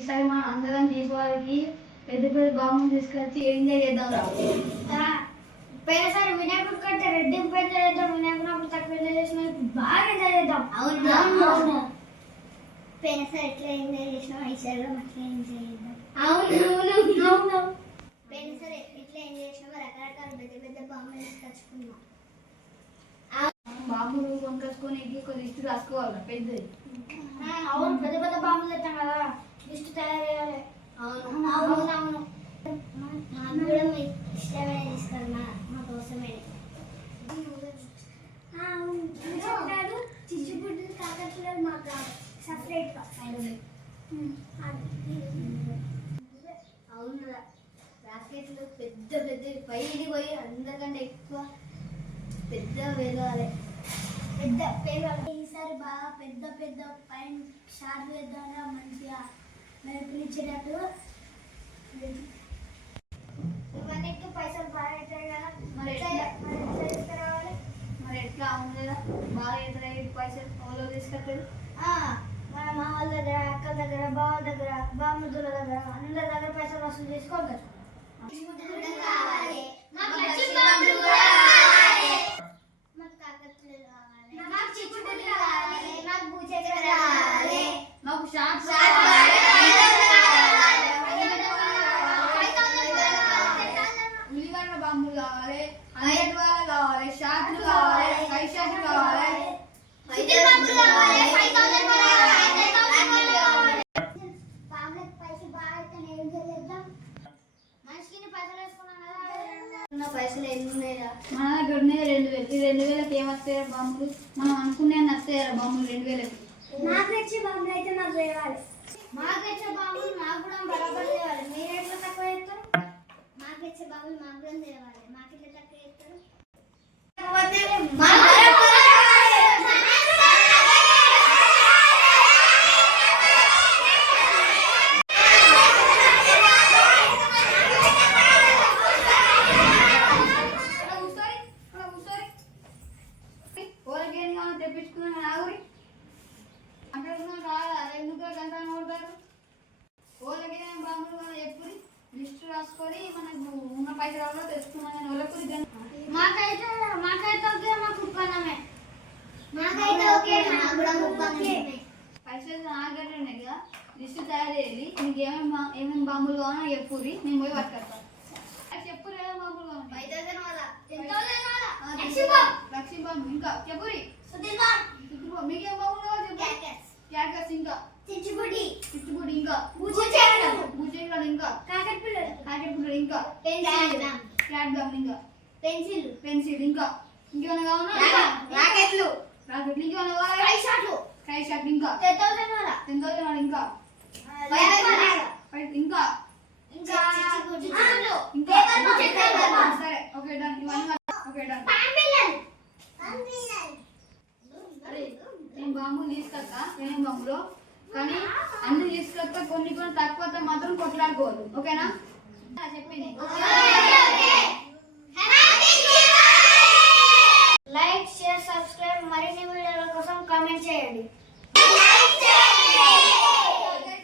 ఈసారి మనం అందరం దీపావళికి పెద్ద పెద్ద బాంబులు తీసుకొచ్చి ఎంజాయ్ చేద్దాం పోయినసారి వినాయకుడు కంటే రెడ్డింపు ఎంజాయ్ చేద్దాం వినాయకుడు అప్పుడు తక్కువ ఎంజాయ్ చేసినా బాగా ఎంజాయ్ చేద్దాం. అవును, పోయినసారి ఎట్లా ఎంజాయ్ చేసినాం ఈసారి అట్లా ఎంజాయ్ చేద్దాం. అవును. అవును. పోయినసారి ఎట్లా ఎంజాయ్ చేసినామో రకరకాల పెద్ద పెద్ద బాంబులు తీసుకొచ్చుకున్నాం. బాంబులు కొనుకొచ్చుకొని ఒక లిస్ట్ రాసుకోవాలి? పెద్దది అవును పెద్ద పెద్ద బాంబులు తెచ్చాం కదా లిస్ట్ తయారు చేయాలి అవును అవును అవును మాకు కూడా మీకు ఇష్టమైన తీసుకున్నా మా కోసమే చెప్పాడు చిచ్చుబుడ్డు కాకట్లు మాకు సపరేట్ అవును రా. రాకెట్లు పెద్ద పెద్ద పైకి పోయి అందరికంటే ఎక్కువ పెద్ద వెళ్ళాలి పెద్ద పేరు ఈసారి బాగా పెద్ద పెద్ద పైన షార్ట్ వేద్దాం మంచిగా మెరుపులు ఇచ్చేటట్టు ఇవన్నిటికీ పైసలు బాగా అవుతాయి కదా. మరి ఎట్లా-? మరి ఎట్లా ఎట్లా ఉండదా బాగా ఎదురయ్యే పైసలు? ఫోన్లో తీసుకొస్తాడు ఆ, మన మా వాళ్ళ దగ్గర అక్కల దగ్గర బావ దగ్గర బామ్మదుల దగ్గర అందరి దగ్గర పైసలు వసూలు చేసుకోవాలి కదా కావాలి. మాకు లక్ష్మీ బాంబులు కూడా కావాలి. మాకు కాకరకాయలు కావాలి. నాకు చిచ్చుబుడ్డి కావాలి నాకు భూచక్ర కావాలి. మాకు షార్ట్ షార్ట్ కావాలి. ఉల్లిగడ్డ బాంబులు కావాలి హండ్రెడ్ వాళ్ళ కావాలి షార్ట్లు కావాలి ఫైవ్ షార్ట్లు కావాలి సిటీ బాంబులు కావాలి. 5,000 కూడా కావాలి. 10,000 కూడా కావాలి. బామ్మకి పైసలు ఎన్ని ఉన్నాయిరా మన దగ్గర ఉన్నాయి రెండు వేలు ఈ రెండు వేలకి ఏమొస్తాయా బాంబులు మనం అనుకునే వస్తాయా బాంబులు రెండు వేలకి నాకు వచ్చే బాంబులు అయితే నాకు వేయాలి మాకు వచ్చే బాంబులు మాకు కూడా బరాబర్ చేయాలి మీరు ఎట్లా తక్కువ చేస్తారు మాకు ఇచ్చే బాబులు మాకు కూడా తేవాలి మాకు ఇట్లా తక్కువ చేస్తారు అక్కడ కూర్చోరి అక్కడ కూర్చోరి ఓలకి ఏం కావాలో తెప్పించుకున్నాం ఆగురి అక్కడ ఉన్న కాదు ఎందుకు గంట నోడతారు ఓలకి ఏం బాంబులు కావాలి ఎప్పుడు లిస్ట్ రాసుకొని మనకు ఉన్న పైసలు తెచ్చుకున్నాం కానీ ఓలకు మాకైతే మాకైతే ఓకే మాకు ఉత్పన్నమే మాకైతే ఓకే మాకు కూడా ముప్పై పైసలు నాగట్టే ఉన్నాయి కదా లిస్ట్ తయారు చేయాలి నీకు ఏమేమి బా- ఏమేమి బాంబులు కావాలో చెప్పురి నేను పోయి పట్టుకొస్తాను అది చెప్పు ఏమేమి బాంబులు కావాలి ఫైవ్ థౌసండ్ వాళ్ళ టెన్ థౌసండ్ కావాలా? ఆ, లక్ష బాంబు. ఇంకా. చెప్పురి మీకేం బాంబులు కావాలి చెప్పు. ఇంకా. చిచ్చుబుడ్డి. చిచ్చుబుడి ఇంకా. భూచక్రాలు ఇంకా. ఇంకా పెన్సిల్. ఫ్లాట్ గమ్ ఇంకా. పెన్సిల్. పెన్సిల్ ఇంకా. ఇంకేమైనా కావాలా? రాకెట్లు. రాకెట్లు ఇంకేమైనా కావాలా? ఫైవ్ షాట్లు. కై షాట్ ఇంకా. టెన్ థౌసండ్ వాళ్ళ టెన్ థౌసండ్ ఇంకా? ఫైవ్ ఇంకా. ఇంకా. ఇంకా. పేపర్ భూచక్రాలు. సరే ఓకే డన్ ఇవన్నీ ఓకే డన్ పాన్ పిల్లలు. అరే నేను బాంబులు తీసుకొస్తా. నేను బాంబులు? కానీ అన్ని తీసుకొస్తా కొన్ని కొన్ని తక్కువ మాత్రం కొట్లాడుకోవద్దు. ఓకేనా? లైక్ షేర్ సబ్స్క్రైబ్ మరిన్ని వీడియోల కోసం కామెంట్ చేయండి.